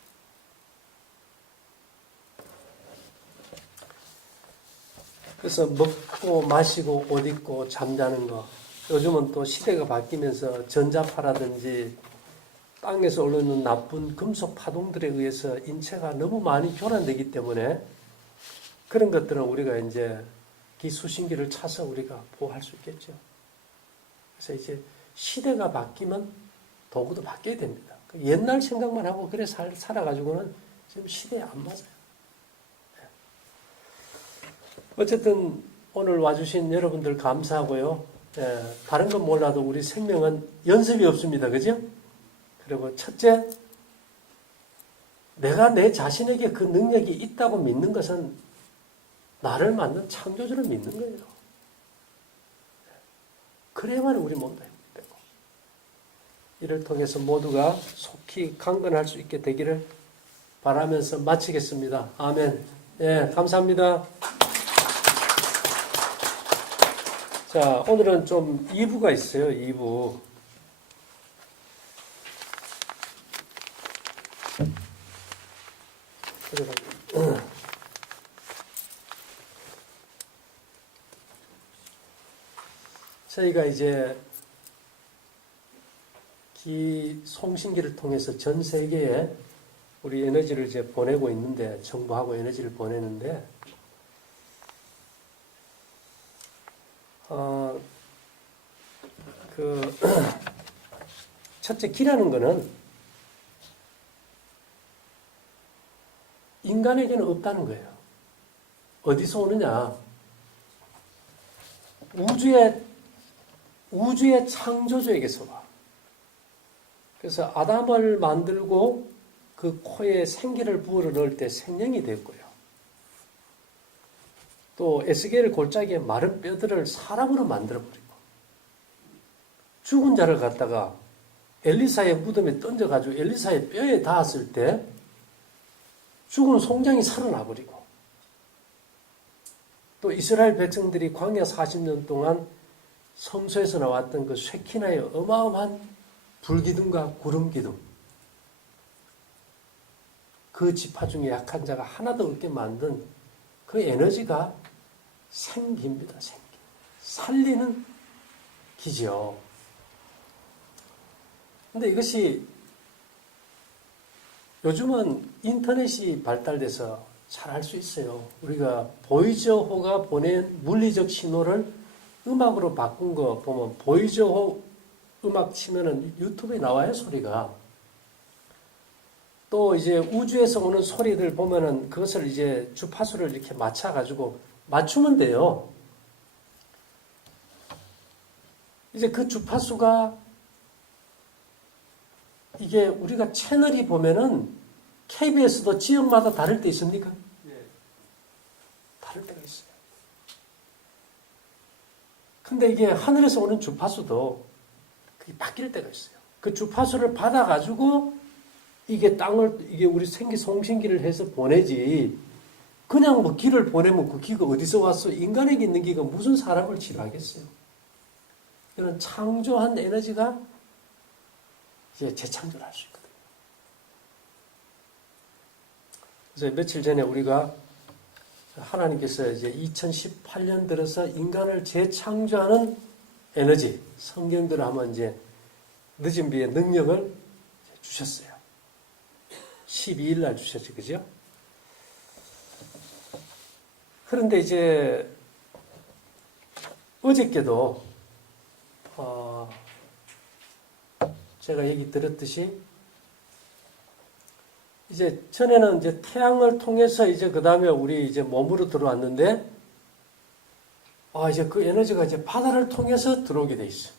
그래서 먹고 마시고 옷 입고 잠자는 거. 요즘은 또 시대가 바뀌면서 전자파라든지 땅에서 올라오는 나쁜 금속 파동들에 의해서 인체가 너무 많이 교란되기 때문에 그런 것들은 우리가 이제 기수신기를 차서 우리가 보호할 수 있겠죠. 그래서 이제 시대가 바뀌면 도구도 바뀌어야 됩니다. 옛날 생각만 하고 그래 살아가지고는 지금 시대에 안 맞아요. 어쨌든 오늘 와주신 여러분들 감사하고요. 다른 건 몰라도 우리 생명은 연습이 없습니다. 그죠? 그리고 첫째, 내가 내 자신에게 그 능력이 있다고 믿는 것은 나를 만든 창조주를 믿는 거예요. 그래야만 우리 몸도 회복되고 이를 통해서 모두가 속히 강건할 수 있게 되기를 바라면서 마치겠습니다. 아멘. 예, 감사합니다. 자, 오늘은 좀 2부가 있어요. 2부. 저희가 이제 송신기를 통해서 전 세계에 우리 에너지를 이제 보내고 있는데, 정보하고 에너지를 보내는데, 첫째, 기라는 거는 인간에게는 없다는 거예요. 어디서 오느냐? 우주의 창조주에게서 와. 그래서 아담을 만들고 그 코에 생기를 부어를 넣을 때 생명이 됐고요. 또 에스겔 골짜기에 마른 뼈들을 사람으로 만들어버리고 죽은 자를 갖다가 엘리사의 무덤에 던져가지고 엘리사의 뼈에 닿았을 때 죽은 송장이 살아나버리고 또 이스라엘 백성들이 광야 40년 동안 성소에서 나왔던 그 쉐키나의 어마어마한 불기둥과 구름기둥, 그 지파 중에 약한 자가 하나도 없게 만든 그 에너지가 생기입니다. 생기. 살리는 기죠. 근데 이것이 요즘은 인터넷이 발달돼서 잘 할 수 있어요. 우리가 보이저호가 보낸 물리적 신호를 음악으로 바꾼 거 보면 보이저호 음악 치면은 유튜브에 나와요, 소리가. 또 이제 우주에서 오는 소리들 보면은 그것을 이제 주파수를 이렇게 맞춰가지고 맞추면 돼요. 이제 그 주파수가 이게 우리가 채널이 보면은 KBS도 지역마다 다를 때 있습니까? 다를 때가 있어요. 근데 이게 하늘에서 오는 주파수도 그게 바뀔 때가 있어요. 그 주파수를 받아가지고 이게 이게 우리 송신기를 해서 보내지. 그냥 뭐 기를 보내면 그 기가 어디서 왔어? 인간에게 있는 기가 무슨 사람을 치료하겠어요? 이런 창조한 에너지가 이제 재창조를 할 수 있거든요. 그래서 며칠 전에 우리가 하나님께서 이제 2018년 들어서 인간을 재창조하는 에너지, 성경대로 하면 이제 늦은 비의 능력을 주셨어요. 12일 날 주셨죠, 그죠? 그런데 이제 어저께도 제가 얘기 들었듯이 이제 전에는 이제 태양을 통해서 이제 그 다음에 우리 이제 몸으로 들어왔는데 이제 그 에너지가 이제 바다를 통해서 들어오게 돼 있어.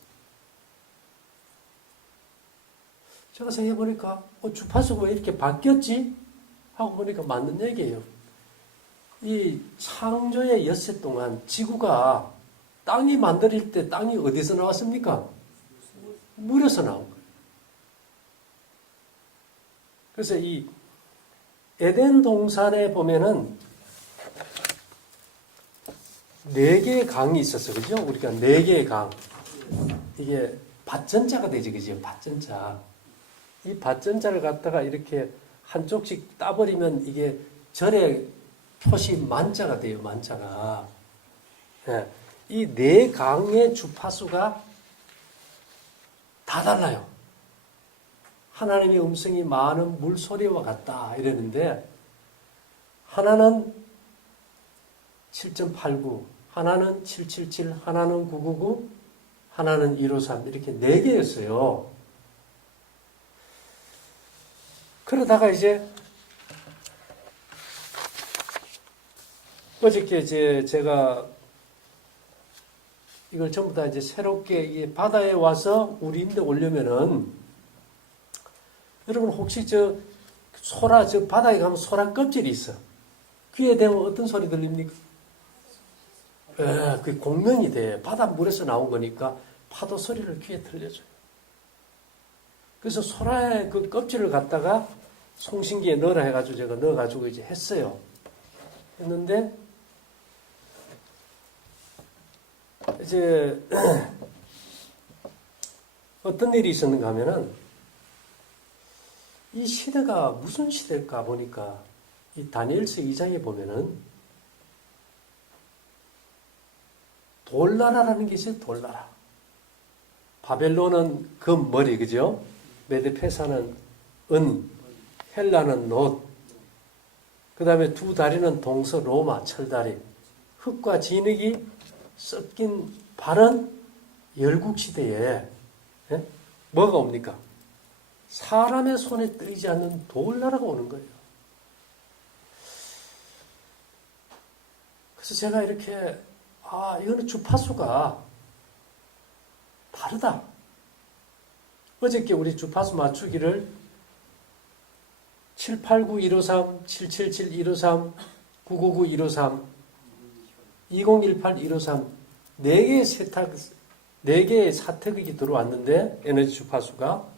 제가 생각해 보니까 주파수가 왜 이렇게 바뀌었지? 하고 보니까 맞는 얘기예요. 이 창조의 엿새 동안 지구가 땅이 만들어질 때 땅이 어디서 나왔습니까? 물에서 나온 거예요. 그래서 이 에덴 동산에 보면은 4개의 강이 있었어. 그죠? 우리가 4개의 강. 이게 밭전자가 되지. 그죠? 밭전자. 이 밭전자를 갖다가 이렇게 한쪽씩 따버리면 이게 절의 표시 만자가 돼요. 만자가. 예. 이 4강의 주파수가 다 달라요. 하나님의 음성이 많은 물소리와 같다 이러는데 하나는 7.89, 하나는 777, 하나는 999, 하나는 153 이렇게 4개였어요. 그러다가 이제 어저께 이제 제가 이걸 전부 다 이제 새롭게 이 바다에 와서 우리 인데 오려면은 여러분 혹시 저 바다에 가면 소라 껍질이 있어. 귀에 대면 어떤 소리 들립니까? 그게 공명이 돼. 바닷물에서 나온 거니까 파도 소리를 귀에 들려줘요. 그래서 소라의 그 껍질을 갖다가 송신기에 넣으라 해가지고 제가 넣어가지고 이제 했어요. 했는데 이제 어떤 일이 있었는가 하면은 이 시대가 무슨 시대일까 보니까 이 다니엘서 2장에 보면은 돌나라라는 게 있어요. 돌나라. 바벨론은 금, 머리, 그죠? 메데페사는 은, 헬라는 놋, 그 다음에 두 다리는 동서 로마, 철다리, 흙과 진흙이 섞인 바른 열국시대에 뭐가 옵니까? 사람의 손에 뜨이지 않는 돌나라가 오는 거예요. 그래서 제가 이렇게 이거는 주파수가 다르다. 어저께 우리 주파수 맞추기를 789-153, 777-153, 999-153, 2018-153 4개의 사택이 들어왔는데 에너지 주파수가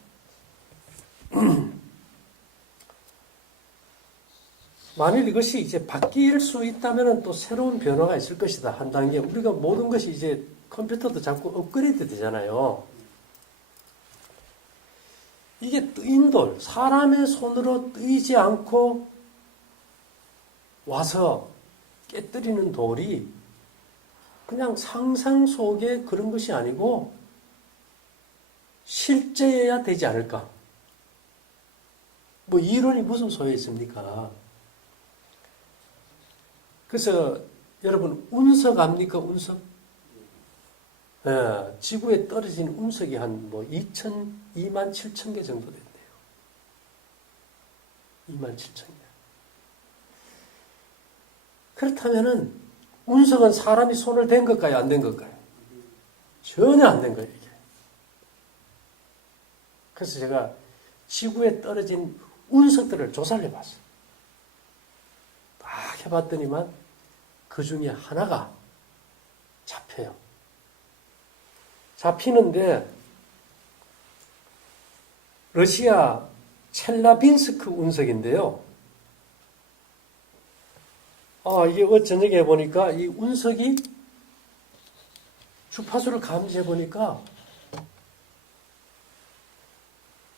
만일 이것이 이제 바뀔 수 있다면 또 새로운 변화가 있을 것이다. 한 단계. 우리가 모든 것이 이제 컴퓨터도 자꾸 업그레이드 되잖아요. 이게 뜨인 돌, 사람의 손으로 뜨이지 않고 와서 깨뜨리는 돌이 그냥 상상 속에 그런 것이 아니고 실제여야 되지 않을까. 뭐 이론이 무슨 소용이 있습니까? 그래서 여러분 운석 압니까? 운석? 예, 지구에 떨어진 운석이 한 뭐 2만 7천 개 정도 된대요. 2만 7천 개. 그렇다면은 운석은 사람이 손을 댄 것까요? 안 된 것까요? 전혀 안 된 거예요, 이게. 그래서 제가 지구에 떨어진 운석들을 조사를 해봤어요. 딱 해봤더니만 그 중에 하나가 잡혀요. 잡히는데 러시아 첼라빈스크 운석인데요. 이게 저녁에 보니까 이 운석이 주파수를 감지해 보니까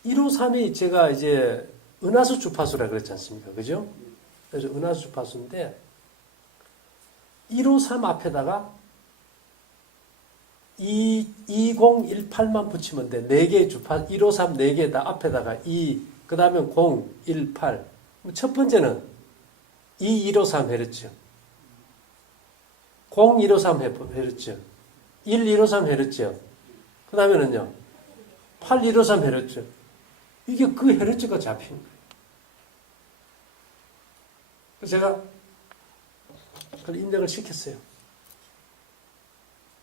153이 제가 이제 은하수 주파수라 그랬지 않습니까? 그죠? 그래서 은하수 주파수인데 153 앞에다가 2018만 붙이면 돼. 4개의 주파수, 153 4개에다 앞에다가 2, 그 다음에 0, 18. 첫 번째는 2153Hz. 0153Hz. 1153Hz. 그 다음에는요, 8153Hz. 이게 그 헤르츠가 잡힌 거예요. 그래서 제가 그걸 입력을 시켰어요.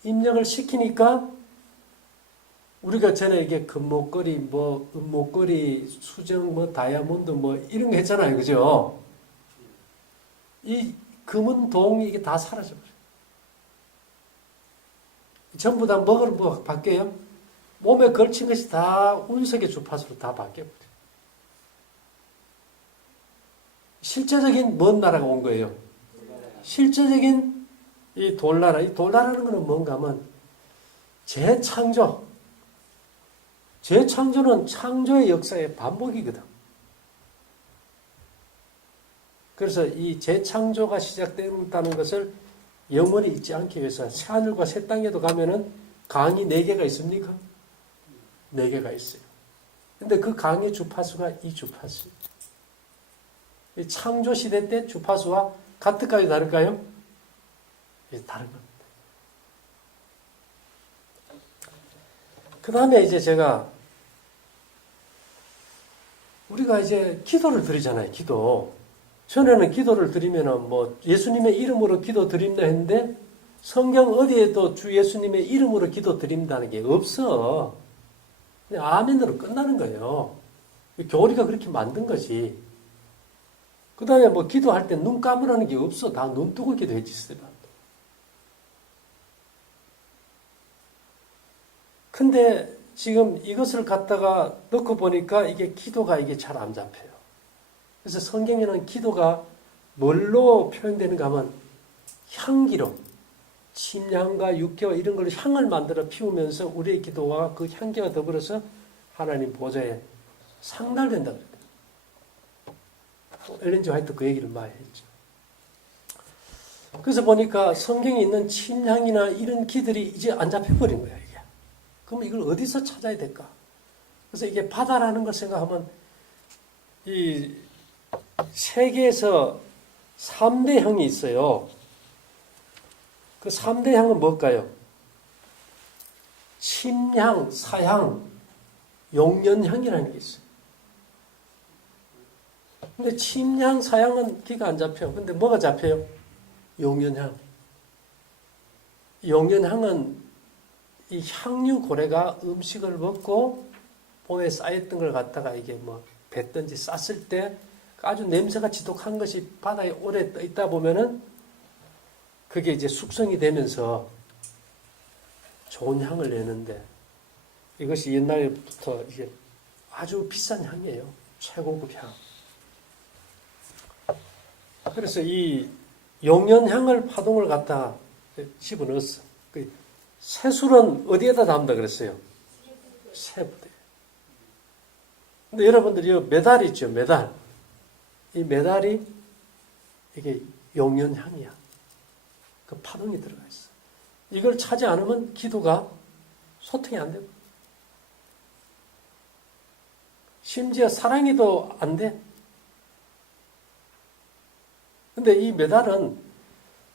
입력을 시키니까 우리가 전에 이게 금목걸이, 뭐 은목걸이, 수정, 뭐 다이아몬드, 뭐 이런 거 했잖아요, 그죠? 이 금은 동이 이게 다 사라져버려요. 전부 다 뭐가 바뀌어요? 몸에 걸친 것이 다 운석의 주파수로 다 바뀌어버려요. 실제적인 먼 나라가 온 거예요. 실제적인 이 돌나라, 이 돌나라는 거는 뭔가 하면 재창조. 재창조는 창조의 역사의 반복이거든. 그래서 이 재창조가 시작된다는 것을 영원히 잊지 않기 위해서 새하늘과 새 땅에도 가면은 강이 4개가 있습니까? 4개가 있어요. 근데 그 강의 주파수가 이 주파수. 이 창조 시대 때 주파수와 같을까요? 다를까요? 다른 겁니다. 그 다음에 이제 제가 우리가 이제 기도를 드리잖아요. 기도. 전에는 기도를 드리면은 뭐 예수님의 이름으로 기도 드린다 했는데 성경 어디에도 주 예수님의 이름으로 기도 드린다는 게 없어. 그냥 아멘으로 끝나는 거예요. 교리가 그렇게 만든 거지. 그 다음에 뭐 기도할 때 눈 감으라는 게 없어. 다 눈 뜨고 기도했지. 근데 지금 이것을 갖다가 넣고 보니까 이게 기도가 이게 잘 안 잡혀요. 그래서 성경에는 기도가 뭘로 표현되는가 하면 향기로, 침향과 육개와 이런 걸로 향을 만들어 피우면서 우리의 기도와 그 향기와 더불어서 하나님 보좌에 상달된다 그랬어요. 엘렌 지 화이트 그 얘기를 많이 했죠. 그래서 보니까 성경에 있는 침향이나 이런 기들이 이제 안 잡혀버린 거야, 이게. 그럼 이걸 어디서 찾아야 될까? 그래서 이게 바다라는 걸 생각하면 이 세계에서 3대 향이 있어요. 그 3대 향은 뭘까요? 침향, 사향, 용련향이라는 게 있어요. 근데 침향, 사향은 기가 안 잡혀요. 근데 뭐가 잡혀요? 용련향. 용련향은 이 향유 고래가 음식을 먹고 몸에 쌓였던 걸 갖다가 이게 뭐 뱉든지 쌌을 때 아주 냄새가 지독한 것이 바다에 오래 떠 있다 보면은 그게 이제 숙성이 되면서 좋은 향을 내는데 이것이 옛날부터 이게 아주 비싼 향이에요. 최고급 향. 그래서 이 용연향을 파동을 갖다가 집어넣었어. 새술은 어디에다 담다 그랬어요? 새부대. 근데 여러분들이 메달 있죠, 메달. 이 메달이 이게 용연향이야. 그 파동이 들어가 있어. 이걸 차지 않으면 기도가 소통이 안 되고. 심지어 사랑해도 안 돼. 근데 이 메달은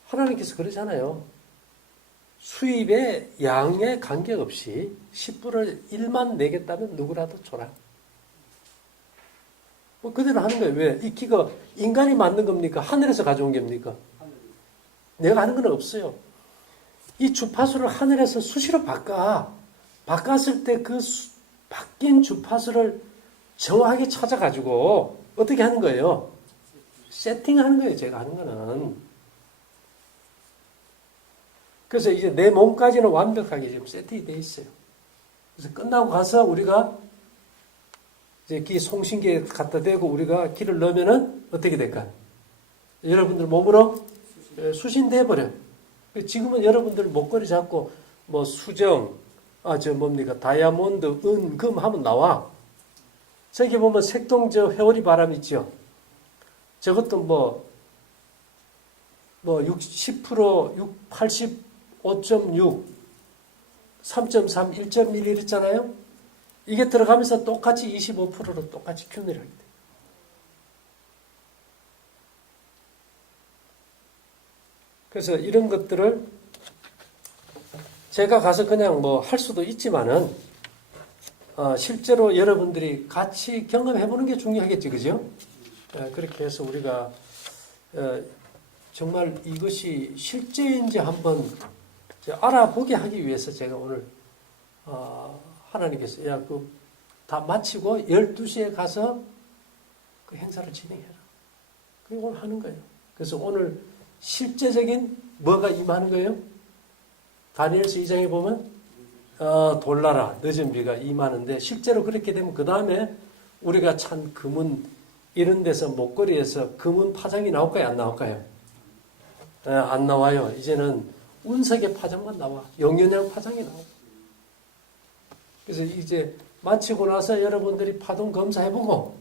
하나님께서 그러잖아요. 수입의 양에 관계없이 10분을 1만 내겠다면 누구라도 줘라. 뭐 그대로 하는 거예요. 왜? 이 기가 인간이 만든 겁니까? 하늘에서 가져온 겁니까? 내가 하는 건 없어요. 이 주파수를 하늘에서 수시로 바꿨을 때 그 바뀐 주파수를 정확하게 찾아가지고 어떻게 하는 거예요? 세팅하는 거예요. 제가 하는 거는. 그래서 이제 내 몸까지는 완벽하게 지금 세팅이 되어 있어요. 그래서 끝나고 가서 우리가 이제 기 송신기에 갖다 대고 우리가 기를 넣으면은 어떻게 될까요? 여러분들 몸으로 수신돼 버려. 지금은 여러분들 목걸이 잡고 뭐 수정, 다이아몬드, 은, 금 하면 나와. 저기 보면 색동 회오리 바람 있죠. 저것도 뭐 10%, 85.6, 3.3, 1.1 이랬잖아요. 이게 들어가면서 똑같이 25%로 똑같이 균일하게 돼. 그래서 이런 것들을 제가 가서 그냥 뭐 할 수도 있지만은 실제로 여러분들이 같이 경험해 보는 게 중요하겠지, 그죠? 그렇게 해서 우리가 정말 이것이 실제인지 한번 알아보게 하기 위해서 제가 오늘 하나님께서 다 마치고 12시에 가서 그 행사를 진행해라. 그게 오늘 하는 거예요. 그래서 오늘 실제적인 뭐가 임하는 거예요? 다니엘서 2장에 보면 돌나라 늦은 비가 임하는데 실제로 그렇게 되면 그 다음에 우리가 찬 금은 이런 데서 목걸이에서 금은 파장이 나올까요? 안 나올까요? 안 나와요. 이제는 운석의 파장만 나와. 영연양 파장이 나와. 그래서 이제 마치고 나서 여러분들이 파동 검사해보고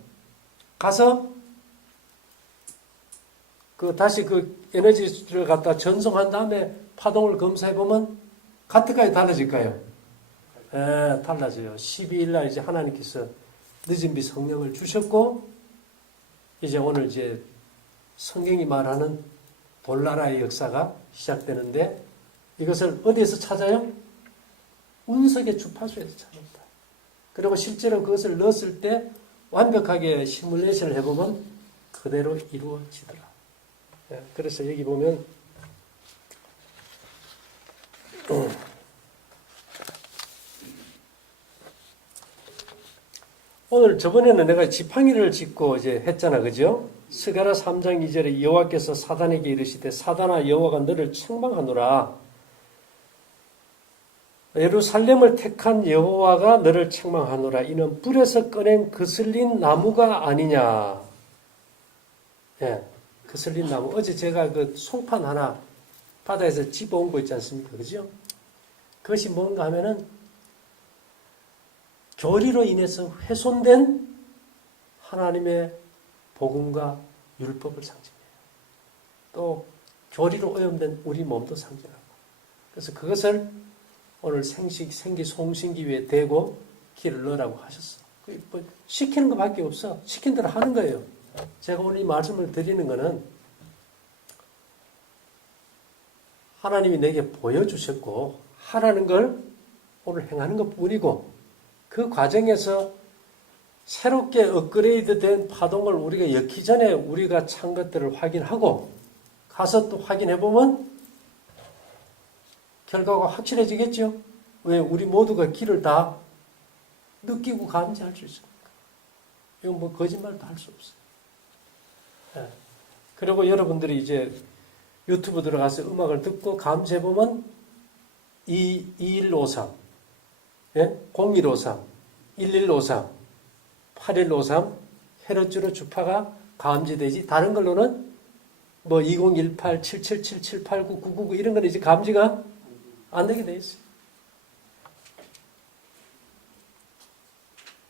가서 다시 에너지를 갖다 전송한 다음에 파동을 검사해보면 같을까요? 달라질까요? 달라져요. 12일 날 이제 하나님께서 늦은 비 성령을 주셨고, 이제 오늘 이제 성경이 말하는 돌나라의 역사가 시작되는데, 이것을 어디에서 찾아요? 운석의 주파수에서 찾는다. 그리고 실제로 그것을 넣었을 때 완벽하게 시뮬레이션을 해보면 그대로 이루어지더라. 그래서 여기 보면 오늘 저번에는 내가 지팡이를 짚고 이제 했잖아, 그죠? 스가랴 3장 2절에 여호와께서 사단에게 이르시되 사단아 여호와가 너를 책망하노라. 예루살렘을 택한 여호와가 너를 책망하노라. 이는 불에서 꺼낸 거슬린 나무가 아니냐. 거슬린 나무. 어제 제가 송판 하나 바다에서 집어온 거 있지 않습니까? 그죠? 그것이 뭔가 하면은 교리로 인해서 훼손된 하나님의 복음과 율법을 상징해요. 또 교리로 오염된 우리 몸도 상징하고. 그래서 그것을 오늘 생기 송신기 위에 대고 기를 넣으라고 하셨어. 시키는 것밖에 없어. 시킨 대로 하는 거예요. 제가 오늘 이 말씀을 드리는 것은 하나님이 내게 보여주셨고 하라는 걸 오늘 행하는 것뿐이고, 그 과정에서 새롭게 업그레이드된 파동을 우리가 엮기 전에 우리가 찬 것들을 확인하고 가서 또 확인해보면 결과가 확실해지겠죠? 왜? 우리 모두가 길을 다 느끼고 감지할 수 있습니까? 이건 뭐 거짓말도 할 수 없어요. 그리고 여러분들이 이제 유튜브 들어가서 음악을 듣고 감지해보면 2153, 0153, 1153, 8153 헤르츠로 주파가 감지되지. 다른 걸로는 뭐 2018, 777, 789, 999 이런 거는 이제 감지가 안 되게 돼 있어요.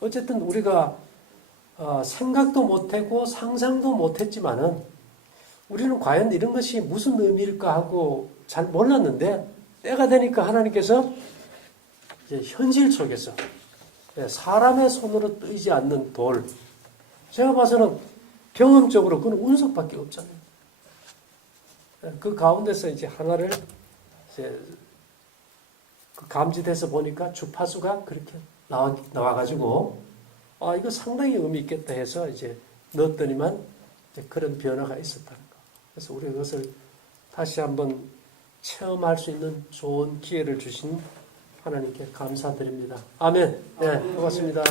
어쨌든 우리가 생각도 못했고 상상도 못했지만은 우리는 과연 이런 것이 무슨 의미일까 하고 잘 몰랐는데 때가 되니까 하나님께서 이제 현실 속에서 사람의 손으로 뜨이지 않는 돌. 제가 봐서는 경험적으로 그건 운석밖에 없잖아요. 그 가운데서 이제 하나를 이제 그 감지돼서 보니까 주파수가 그렇게 나와가지고 이거 상당히 의미 있겠다 해서 이제 넣었더니만 이제 그런 변화가 있었다는 거. 그래서 우리가 그것을 다시 한번 체험할 수 있는 좋은 기회를 주신 하나님께 감사드립니다. 아멘. 네, 고맙습니다.